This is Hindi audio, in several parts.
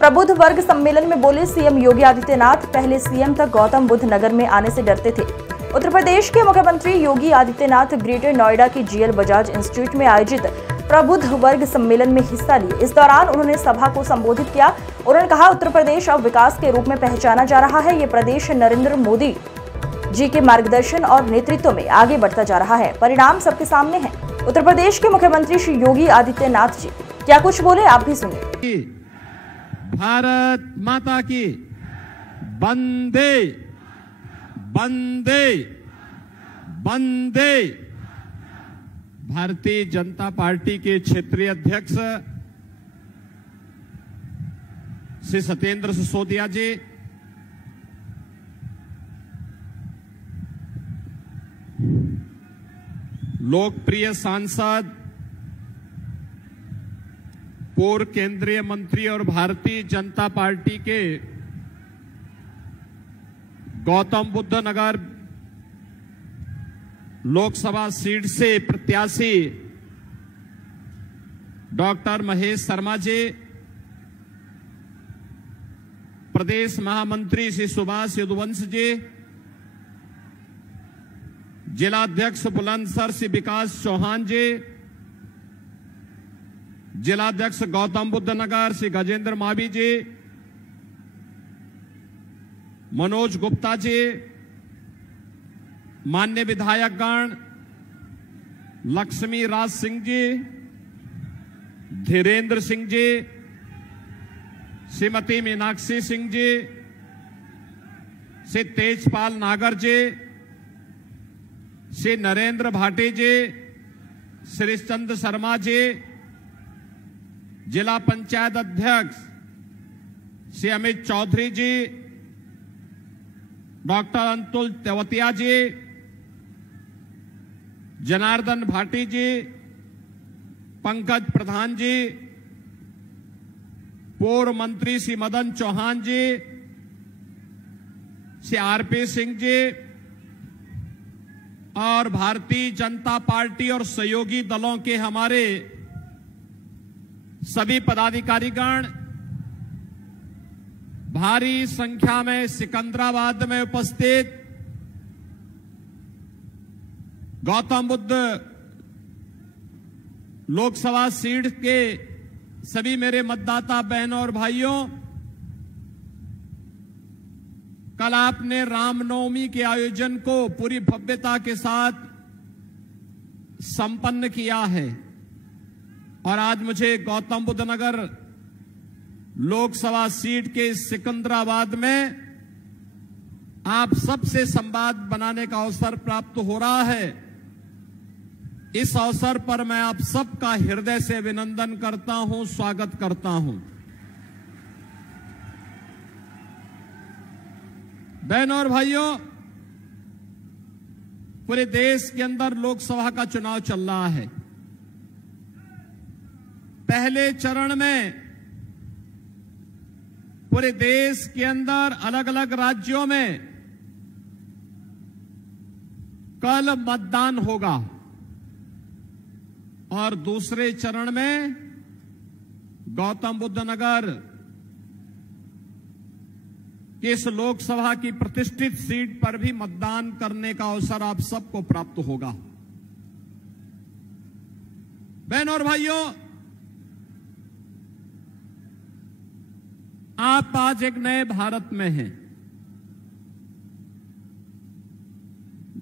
प्रबुद्ध वर्ग सम्मेलन में बोले सीएम योगी आदित्यनाथ। पहले सीएम तक गौतम बुद्ध नगर में आने से डरते थे। उत्तर प्रदेश के मुख्यमंत्री योगी आदित्यनाथ ग्रेटर नोएडा की जीएल बजाज इंस्टीट्यूट में आयोजित प्रबुद्ध वर्ग सम्मेलन में हिस्सा लिए। इस दौरान उन्होंने सभा को संबोधित किया। उन्होंने कहा, उत्तर प्रदेश अब विकास के रूप में पहचाना जा रहा है। ये प्रदेश नरेंद्र मोदी जी के मार्गदर्शन और नेतृत्व में आगे बढ़ता जा रहा है। परिणाम सबके सामने है। उत्तर प्रदेश के मुख्यमंत्री श्री योगी आदित्यनाथ जी क्या कुछ बोले, आप भी सुनिए। भारत माता की वंदे वंदे वंदे। भारतीय जनता पार्टी के क्षेत्रीय अध्यक्ष श्री सत्येंद्र सिसोदिया जी, लोकप्रिय सांसद, पूर्व केंद्रीय मंत्री और भारतीय जनता पार्टी के गौतम बुद्ध नगर लोकसभा सीट से प्रत्याशी डॉक्टर महेश शर्मा जी, प्रदेश महामंत्री श्री सुभाष यदुवंश जी, जिला अध्यक्ष बुलंदशहर श्री विकास चौहान जी, जिलाध्यक्ष गौतम बुद्ध नगर श्री गजेंद्र मावी जी, मनोज गुप्ता जी, मान्य विधायकगण लक्ष्मी राज सिंह जी, धीरेन्द्र सिंह जी, श्रीमती मीनाक्षी सिंह जी, श्री तेजपाल नागर जी, श्री नरेंद्र भाटी जी, श्री चंद शर्मा जी, जिला पंचायत अध्यक्ष श्री अमित चौधरी जी, डॉक्टर अंतुल तेवतिया जी, जनार्दन भाटी जी, पंकज प्रधान जी, पूर्व मंत्री श्री मदन चौहान जी, श्री आरपी सिंह जी और भारतीय जनता पार्टी और सहयोगी दलों के हमारे सभी पदाधिकारीगण भारी संख्या में सिकंदराबाद में उपस्थित गौतम बुद्ध लोकसभा सीट के सभी मेरे मतदाता बहनों और भाइयों, कल आपने रामनवमी के आयोजन को पूरी भव्यता के साथ संपन्न किया है और आज मुझे गौतम बुद्ध नगर लोकसभा सीट के सिकंदराबाद में आप सबसे संवाद बनाने का अवसर प्राप्त हो रहा है। इस अवसर पर मैं आप सबका हृदय से अभिनंदन करता हूं, स्वागत करता हूं। बहनों और भाइयों, पूरे देश के अंदर लोकसभा का चुनाव चल रहा है। पहले चरण में पूरे देश के अंदर अलग अलग राज्यों में कल मतदान होगा और दूसरे चरण में गौतम बुद्ध नगर की इस लोकसभा की प्रतिष्ठित सीट पर भी मतदान करने का अवसर आप सबको प्राप्त होगा। बहनों और भाइयों, आप आज एक नए भारत में हैं।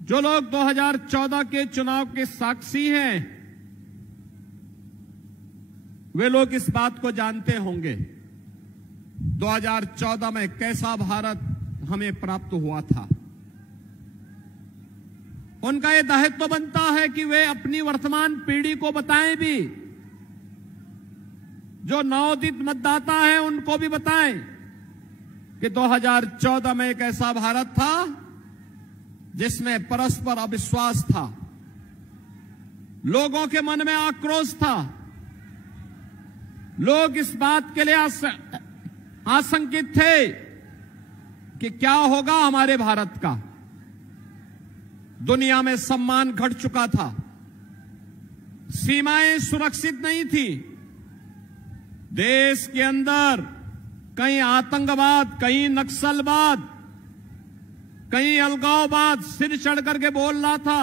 जो लोग 2014 के चुनाव के साक्षी हैं, वे लोग इस बात को जानते होंगे 2014 में कैसा भारत हमें प्राप्त हुआ था। उनका यह दायित्व बनता है कि वे अपनी वर्तमान पीढ़ी को बताएं भी, जो नवोदित मतदाता हैं उनको भी बताएं कि 2014 में एक ऐसा भारत था जिसमें परस्पर अविश्वास था, लोगों के मन में आक्रोश था, लोग इस बात के लिए आशंकित थे कि क्या होगा हमारे भारत का। दुनिया में सम्मान घट चुका था, सीमाएं सुरक्षित नहीं थी, देश के अंदर कहीं आतंकवाद, कहीं नक्सलवाद, कहीं अलगाववाद सिर चढ़ करके बोल रहा था।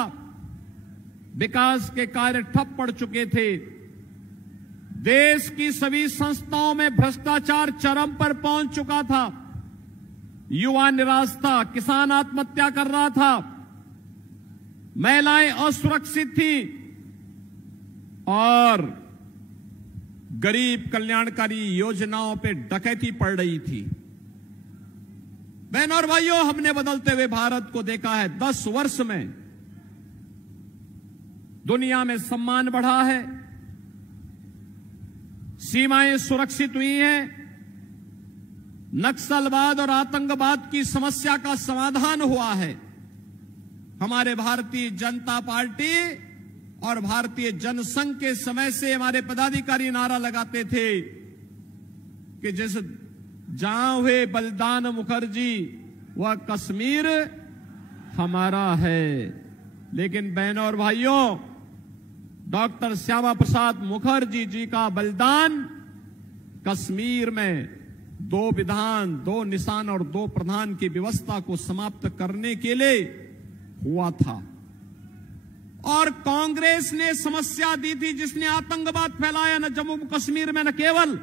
विकास के कार्य ठप पड़ चुके थे। देश की सभी संस्थाओं में भ्रष्टाचार चरम पर पहुंच चुका था। युवा निराश था, किसान आत्महत्या कर रहा था, महिलाएं असुरक्षित थी और गरीब कल्याणकारी योजनाओं पे डकैती पड़ रही थी। बहनों और भाइयों, हमने बदलते हुए भारत को देखा है। 10 वर्ष में दुनिया में सम्मान बढ़ा है, सीमाएं सुरक्षित हुई हैं, नक्सलवाद और आतंकवाद की समस्या का समाधान हुआ है। हमारे भारतीय जनता पार्टी और भारतीय जनसंघ के समय से हमारे पदाधिकारी नारा लगाते थे कि जिस जहां हुए बलिदान मुखर्जी वह कश्मीर हमारा है। लेकिन बहनों और भाइयों, डॉक्टर श्यामा प्रसाद मुखर्जी जी का बलिदान कश्मीर में 2 विधान, 2 निशान और 2 प्रधान की व्यवस्था को समाप्त करने के लिए हुआ था। और कांग्रेस ने समस्या दी थी जिसने आतंकवाद फैलाया, न जम्मू कश्मीर में न केवल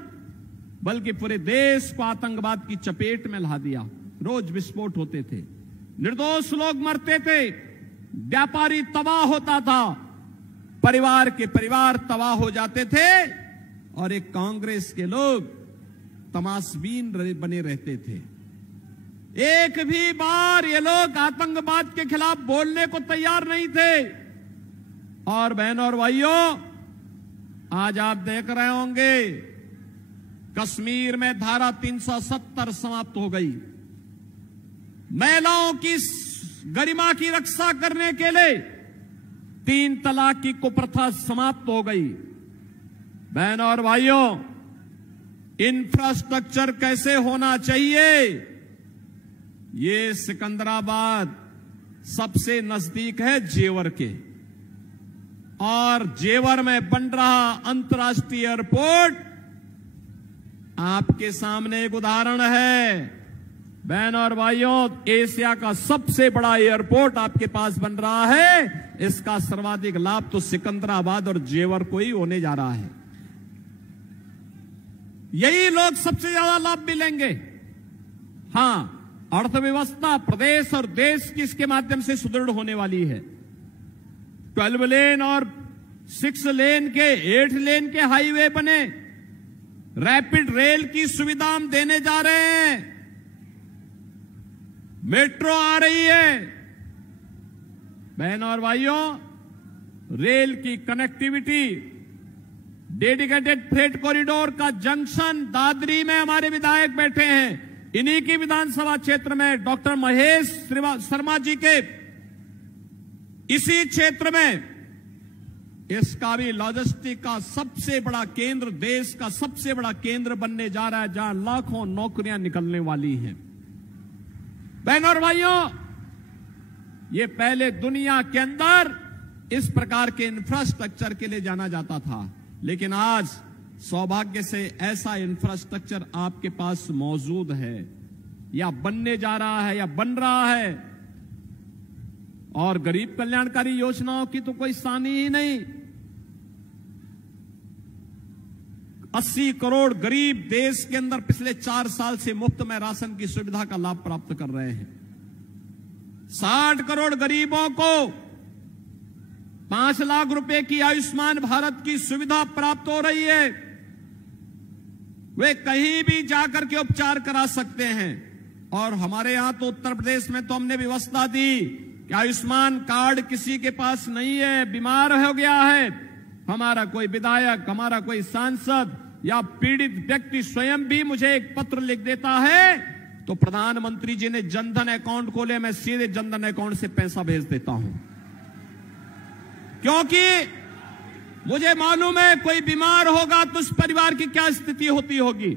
बल्कि पूरे देश को आतंकवाद की चपेट में ला दिया। रोज विस्फोट होते थे, निर्दोष लोग मरते थे, व्यापारी तबाह होता था, परिवार के परिवार तबाह हो जाते थे और एक कांग्रेस के लोग तमाशबीन बने रहते थे। एक भी बार ये लोग आतंकवाद के खिलाफ बोलने को तैयार नहीं थे। और बहनों और भाइयों, आज आप देख रहे होंगे कश्मीर में धारा 370 समाप्त हो गई। महिलाओं की गरिमा की रक्षा करने के लिए 3 तलाक की कुप्रथा समाप्त हो गई। बहनों और भाइयों, इंफ्रास्ट्रक्चर कैसे होना चाहिए, ये सिकंदराबाद सबसे नजदीक है जेवर के, और जेवर में बन रहा अंतर्राष्ट्रीय एयरपोर्ट आपके सामने एक उदाहरण है। बहनों और भाइयों, एशिया का सबसे बड़ा एयरपोर्ट आपके पास बन रहा है। इसका सर्वाधिक लाभ तो सिकंदराबाद और जेवर को ही होने जा रहा है। यही लोग सबसे ज्यादा लाभ भी लेंगे। हां, अर्थव्यवस्था प्रदेश और देश की इसके माध्यम से सुदृढ़ होने वाली है। 12 लेन और 6 लेन के 8 लेन के हाईवे बने, रैपिड रेल की सुविधा हम देने जा रहे हैं, मेट्रो आ रही है। बहनों और भाइयों, रेल की कनेक्टिविटी, डेडिकेटेड फ्रेट कॉरिडोर का जंक्शन दादरी में हमारे विधायक बैठे हैं। इन्हीं की विधानसभा क्षेत्र में डॉक्टर महेश शर्मा जी के इसी क्षेत्र में इसका भी लॉजिस्टिक का सबसे बड़ा केंद्र, देश का सबसे बड़ा केंद्र बनने जा रहा है, जहां लाखों नौकरियां निकलने वाली हैं। बहनों और भाइयों, ये पहले दुनिया के अंदर इस प्रकार के इंफ्रास्ट्रक्चर के लिए जाना जाता था, लेकिन आज सौभाग्य से ऐसा इंफ्रास्ट्रक्चर आपके पास मौजूद है, या बनने जा रहा है या बन रहा है। और गरीब कल्याणकारी योजनाओं की तो कोई सानी ही नहीं। 80 करोड़ गरीब देश के अंदर पिछले 4 साल से मुफ्त में राशन की सुविधा का लाभ प्राप्त कर रहे हैं। 60 करोड़ गरीबों को 5 लाख रुपए की आयुष्मान भारत की सुविधा प्राप्त हो रही है। वे कहीं भी जाकर के उपचार करा सकते हैं। और हमारे यहां तो उत्तर प्रदेश में तो हमने व्यवस्था दी कि आयुष्मान कार्ड किसी के पास नहीं है, बीमार हो गया है, हमारा कोई विधायक, हमारा कोई सांसद या पीड़ित व्यक्ति स्वयं भी मुझे एक पत्र लिख देता है तो प्रधानमंत्री जी ने जनधन अकाउंट खोले, मैं सीधे जनधन अकाउंट से पैसा भेज देता हूं, क्योंकि मुझे मालूम है कोई बीमार होगा तो उस परिवार की क्या स्थिति होती होगी।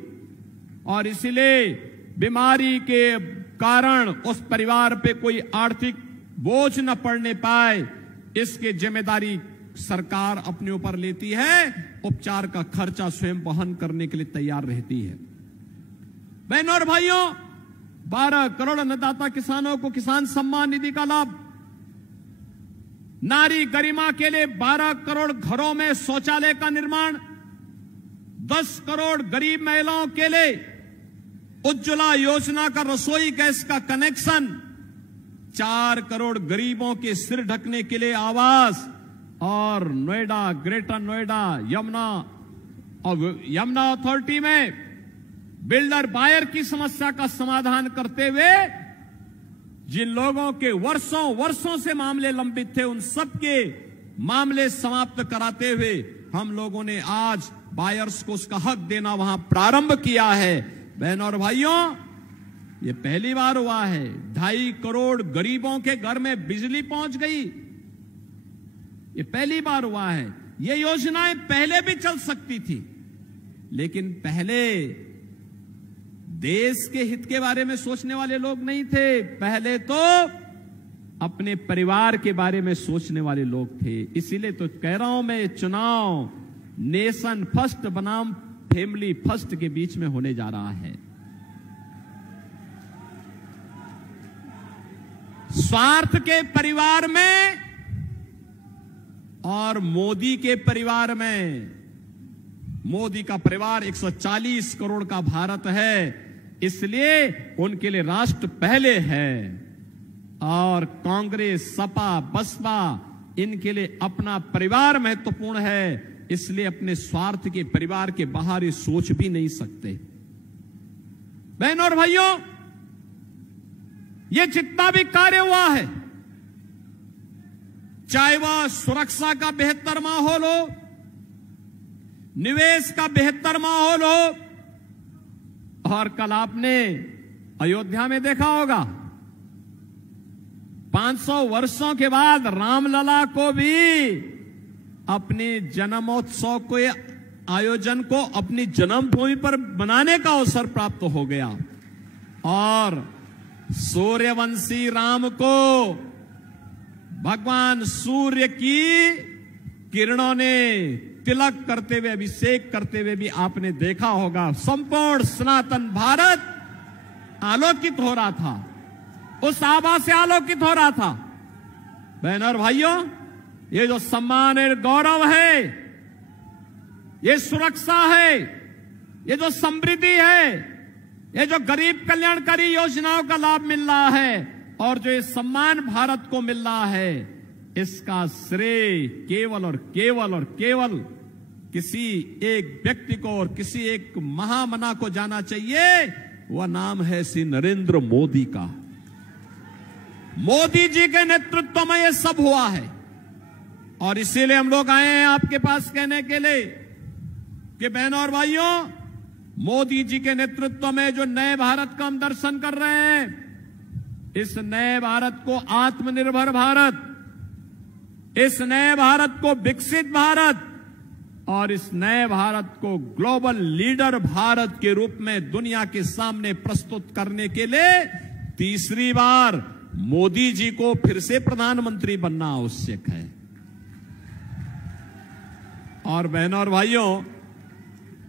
और इसलिए बीमारी के कारण उस परिवार पे कोई आर्थिक बोझ न पड़ने पाए, इसकी जिम्मेदारी सरकार अपने ऊपर लेती है, उपचार का खर्चा स्वयं वहन करने के लिए तैयार रहती है। बहनों और भाइयों, 12 करोड़ अन्नदाता किसानों को किसान सम्मान निधि का लाभ, नारी गरिमा के लिए 12 करोड़ घरों में शौचालय का निर्माण, 10 करोड़ गरीब महिलाओं के लिए उज्ज्वला योजना का रसोई गैस का कनेक्शन, 4 करोड़ गरीबों के सिर ढकने के लिए आवास, और नोएडा, ग्रेटर नोएडा, यमुना अथॉरिटी में बिल्डर बायर की समस्या का समाधान करते हुए जिन लोगों के वर्षों से मामले लंबित थे, उन सब के मामले समाप्त कराते हुए हम लोगों ने आज बायर्स को उसका हक देना वहां प्रारंभ किया है। बहनों और भाइयों, ये पहली बार हुआ है। 2.5 करोड़ गरीबों के घर में बिजली पहुंच गई, ये पहली बार हुआ है। ये योजनाएं पहले भी चल सकती थी, लेकिन पहले देश के हित के बारे में सोचने वाले लोग नहीं थे, पहले तो अपने परिवार के बारे में सोचने वाले लोग थे। इसीलिए तो कह रहा हूं मैं, ये चुनाव नेशन फर्स्ट बनाम फैमिली फर्स्ट के बीच में होने जा रहा है। स्वार्थ के परिवार में और मोदी के परिवार में, मोदी का परिवार 140 करोड़ का भारत है, इसलिए उनके लिए राष्ट्र पहले है, और कांग्रेस, सपा, बसपा, इनके लिए अपना परिवार महत्वपूर्ण है, इसलिए अपने स्वार्थ के परिवार के बाहर ये सोच भी नहीं सकते। बहनों और भाइयों, ये जितना भी कार्य हुआ है, चाहे वह सुरक्षा का बेहतर माहौल हो, निवेश का बेहतर माहौल हो, और कल आपने अयोध्या में देखा होगा 500 वर्षों के बाद रामलला को भी अपने जन्मोत्सव के आयोजन को अपनी जन्मभूमि पर मनाने का अवसर प्राप्त हो गया, और सूर्यवंशी राम को भगवान सूर्य की किरणों ने तिलक करते हुए, अभिषेक करते हुए भी आपने देखा होगा। संपूर्ण सनातन भारत आलोकित हो रहा था, उस आभा से आलोकित हो रहा था। बहनों और भाइयों, ये जो सम्मान और गौरव है, ये सुरक्षा है, ये जो समृद्धि है, ये जो गरीब कल्याणकारी योजनाओं का लाभ मिल रहा है, और जो ये सम्मान भारत को मिल रहा है, इसका श्रेय केवल और केवल और केवल किसी एक व्यक्ति को और किसी एक महामना को जाना चाहिए। वह नाम है श्री नरेंद्र मोदी का। मोदी जी के नेतृत्व में यह सब हुआ है, और इसीलिए हम लोग आए हैं आपके पास कहने के लिए कि बहनों और भाइयों, मोदी जी के नेतृत्व में जो नए भारत का हम दर्शन कर रहे हैं, इस नए भारत को आत्मनिर्भर भारत, इस नए भारत को विकसित भारत, और इस नए भारत को ग्लोबल लीडर भारत के रूप में दुनिया के सामने प्रस्तुत करने के लिए तीसरी बार मोदी जी को फिर से प्रधानमंत्री बनना आवश्यक है। और बहनों और भाइयों,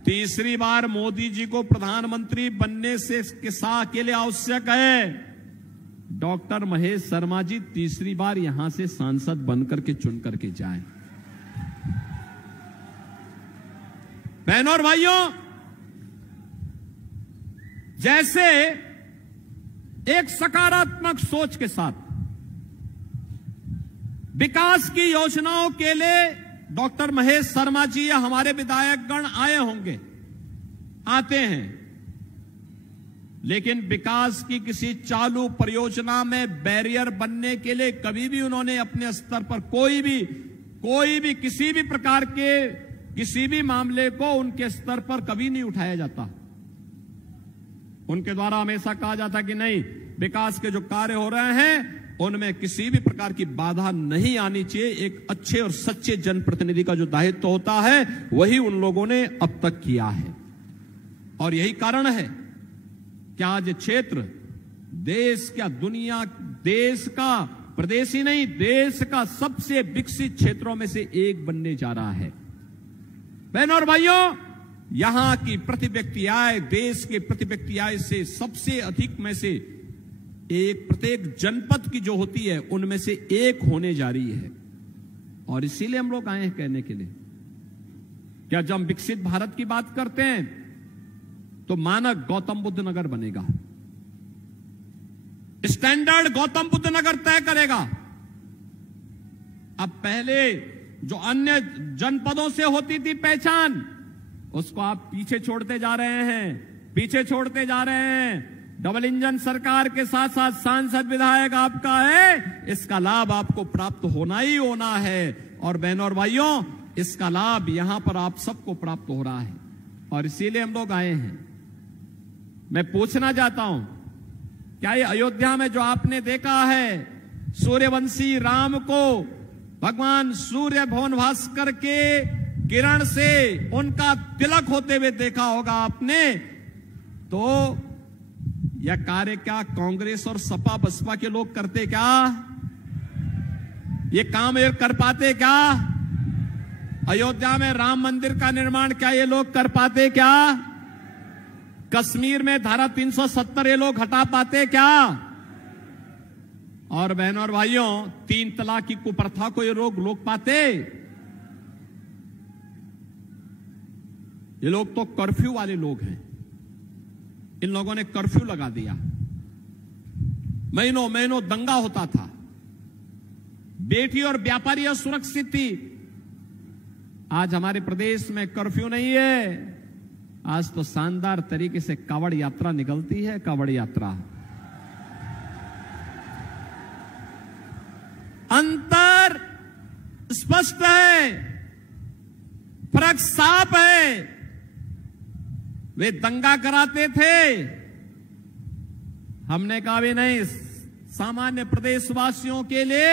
तीसरी बार मोदी जी को प्रधानमंत्री बनने से के लिए आवश्यक है डॉक्टर महेश शर्मा जी तीसरी बार यहां से सांसद बनकर के चुन करके जाएं। बहनों और भाइयों, जैसे एक सकारात्मक सोच के साथ विकास की योजनाओं के लिए डॉक्टर महेश शर्मा जी या हमारे विधायकगण आए होंगे, आते हैं, लेकिन विकास की किसी चालू परियोजना में बैरियर बनने के लिए कभी भी उन्होंने अपने स्तर पर कोई भी किसी भी प्रकार के किसी भी मामले को उनके स्तर पर कभी नहीं उठाया जाता। उनके द्वारा हमेशा कहा जाता कि नहीं, विकास के जो कार्य हो रहे हैं उनमें किसी भी प्रकार की बाधा नहीं आनी चाहिए। एक अच्छे और सच्चे जनप्रतिनिधि का जो दायित्व होता है वही उन लोगों ने अब तक किया है, और यही कारण है कि आज क्षेत्र देश क्या दुनिया, देश का, प्रदेश ही नहीं, देश का सबसे विकसित क्षेत्रों में से एक बनने जा रहा है। बहनों और भाइयों, यहां की प्रति व्यक्ति आय, देश के प्रति व्यक्ति आय से सबसे अधिक में से एक, प्रत्येक जनपद की जो होती है उनमें से एक होने जा रही है। और इसीलिए हम लोग आए हैं कहने के लिए, क्या जब हम विकसित भारत की बात करते हैं तो मानक गौतम बुद्ध नगर बनेगा, स्टैंडर्ड गौतम बुद्ध नगर तय करेगा। अब पहले जो अन्य जनपदों से होती थी पहचान, उसको आप पीछे छोड़ते जा रहे हैं, पीछे छोड़ते जा रहे हैं। डबल इंजन सरकार के साथ साथ सांसद विधायक आपका है, इसका लाभ आपको प्राप्त होना ही होना है। और बहनों और भाइयों, इसका लाभ यहां पर आप सबको प्राप्त हो रहा है और इसीलिए हम लोग आए हैं। मैं पूछना चाहता हूं, क्या ये अयोध्या में जो आपने देखा है सूर्यवंशी राम को भगवान सूर्य भवन भास्कर के किरण से उनका तिलक होते हुए देखा होगा आपने, तो यह कार्य क्या कांग्रेस और सपा बसपा के लोग करते क्या? ये काम ये कर पाते क्या? अयोध्या में राम मंदिर का निर्माण क्या ये लोग कर पाते क्या? कश्मीर में धारा 370 ये लोग हटा पाते क्या? और बहनों और भाइयों, 3 तलाक की कुप्रथा को ये लोग रोक पाते? ये लोग तो कर्फ्यू वाले लोग हैं। इन लोगों ने कर्फ्यू लगा दिया, महीनों महीनों दंगा होता था, बेटी और व्यापारी असुरक्षित थी। आज हमारे प्रदेश में कर्फ्यू नहीं है, आज तो शानदार तरीके से कावड़ यात्रा निकलती है। कावड़ यात्रा, अंतर स्पष्ट है, फर्क साफ है। वे दंगा कराते थे, हमने कहा भी नहीं, सामान्य प्रदेशवासियों के लिए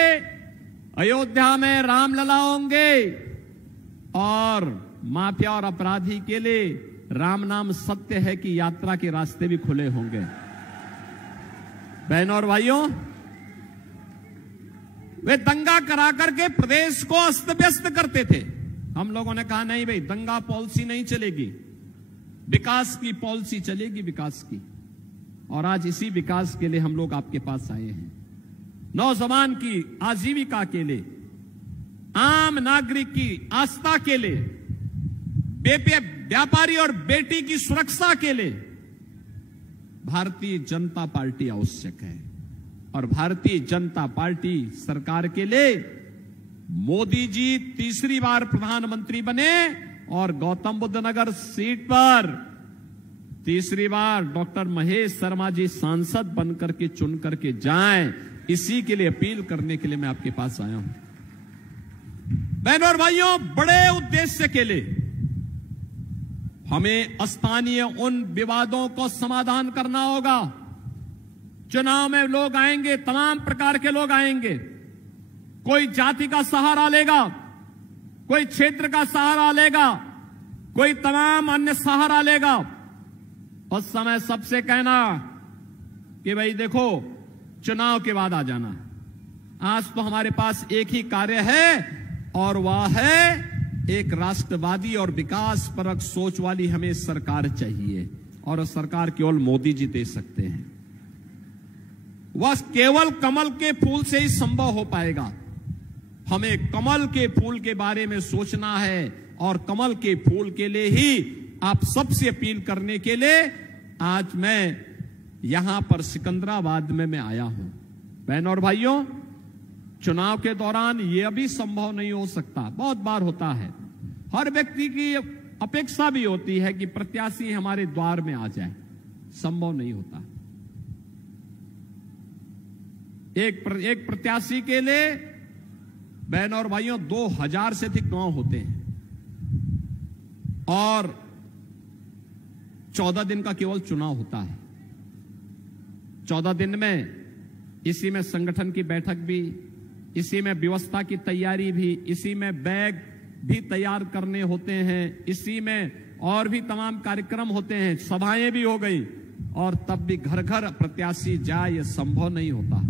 अयोध्या में रामलला होंगे और माफिया और अपराधी के लिए राम नाम सत्य है कि यात्रा के रास्ते भी खुले होंगे। बहनों और भाइयों, वे दंगा करा करके प्रदेश को अस्त व्यस्त करते थे। हम लोगों ने कहा नहीं भाई, दंगा पॉलिसी नहीं चलेगी, विकास की पॉलिसी चलेगी, विकास की। और आज इसी विकास के लिए हम लोग आपके पास आए हैं। नौजवान की आजीविका के लिए, आम नागरिक की आस्था के लिए, व्यापारी और बेटी की सुरक्षा के लिए भारतीय जनता पार्टी आवश्यक है। और भारतीय जनता पार्टी सरकार के लिए मोदी जी तीसरी बार प्रधानमंत्री बने और गौतम बुद्ध नगर सीट पर तीसरी बार डॉक्टर महेश शर्मा जी सांसद बनकर के चुन करके जाएं, इसी के लिए अपील करने के लिए मैं आपके पास आया हूं। बहनों और भाइयों, बड़े उद्देश्य के लिए हमें स्थानीय उन विवादों को समाधान करना होगा। चुनाव में लोग आएंगे, तमाम प्रकार के लोग आएंगे। कोई जाति का सहारा लेगा, कोई क्षेत्र का सहारा लेगा, कोई तमाम अन्य सहारा लेगा। उस समय सबसे कहना कि भाई देखो, चुनाव के बाद आ जाना। आज तो हमारे पास एक ही कार्य है और वह है एक राष्ट्रवादी और विकास परक सोच वाली हमें सरकार चाहिए। और उस सरकार केवल मोदी जी दे सकते हैं। वह केवल कमल के फूल से ही संभव हो पाएगा। हमें कमल के फूल के बारे में सोचना है और कमल के फूल के लिए ही आप सबसे अपील करने के लिए आज मैं यहां पर सिकंदराबाद में मैं आया हूं। बहनों और भाइयों, चुनाव के दौरान यह भी संभव नहीं हो सकता, बहुत बार होता है। हर व्यक्ति की अपेक्षा भी होती है कि प्रत्याशी हमारे द्वार में आ जाए, संभव नहीं होता। एक प्रत्याशी के लिए बहनों और भाइयों 2000 से अधिक गांव होते हैं और 14 दिन का केवल चुनाव होता है। 14 दिन में इसी में संगठन की बैठक भी, इसी में व्यवस्था की तैयारी भी, इसी में बैग भी तैयार करने होते हैं, इसी में और भी तमाम कार्यक्रम होते हैं, सभाएं भी हो गई और तब भी घर घर प्रत्याशी जाए, यह संभव नहीं होता।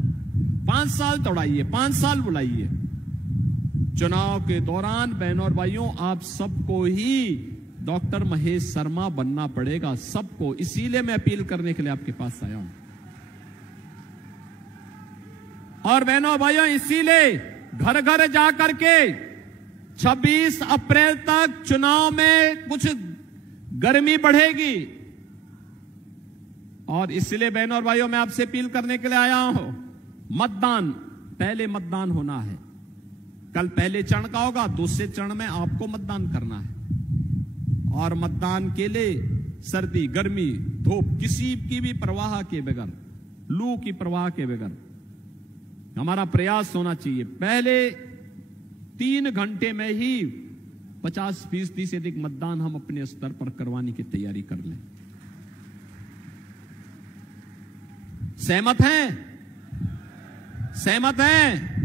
5 साल दौड़ाइए, 5 साल बुलाइए। चुनाव के दौरान बहनों और भाइयों, आप सबको ही डॉक्टर महेश शर्मा बनना पड़ेगा सबको। इसीलिए मैं अपील करने के लिए आपके पास आया हूं। और बहनों भाइयों, इसीलिए घर घर जाकर के 26 अप्रैल तक चुनाव में कुछ गर्मी बढ़ेगी। और इसलिए बहनों और भाइयों, मैं आपसे अपील करने के लिए आया हूं। मतदान, पहले मतदान होना है। कल पहले चरण का होगा, दूसरे चरण में आपको मतदान करना है। और मतदान के लिए सर्दी, गर्मी, धूप, किसी की भी परवाह के बगैर, लू की परवाह के बगैर हमारा प्रयास होना चाहिए। पहले 3 घंटे में ही 50% से अधिक मतदान हम अपने स्तर पर करवाने की तैयारी कर लें। सहमत हैं? सहमत हैं?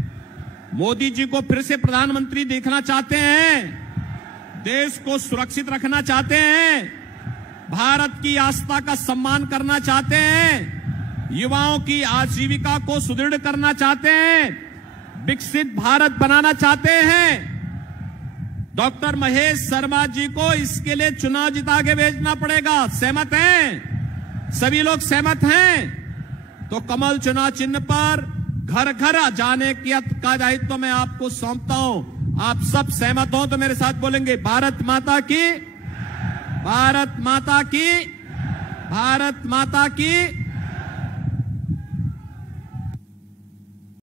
मोदी जी को फिर से प्रधानमंत्री देखना चाहते हैं? देश को सुरक्षित रखना चाहते हैं? भारत की आस्था का सम्मान करना चाहते हैं? युवाओं की आजीविका को सुदृढ़ करना चाहते हैं? विकसित भारत बनाना चाहते हैं? डॉक्टर महेश शर्मा जी को इसके लिए चुनाव जिता के भेजना पड़ेगा। सहमत हैं? सभी लोग सहमत हैं? तो कमल चुनाव चिन्ह पर घर घर जाने का दायित्व मैं आपको सौंपता हूं। आप सब सहमत हो तो मेरे साथ बोलेंगे, भारत माता की, भारत माता की, भारत माता की।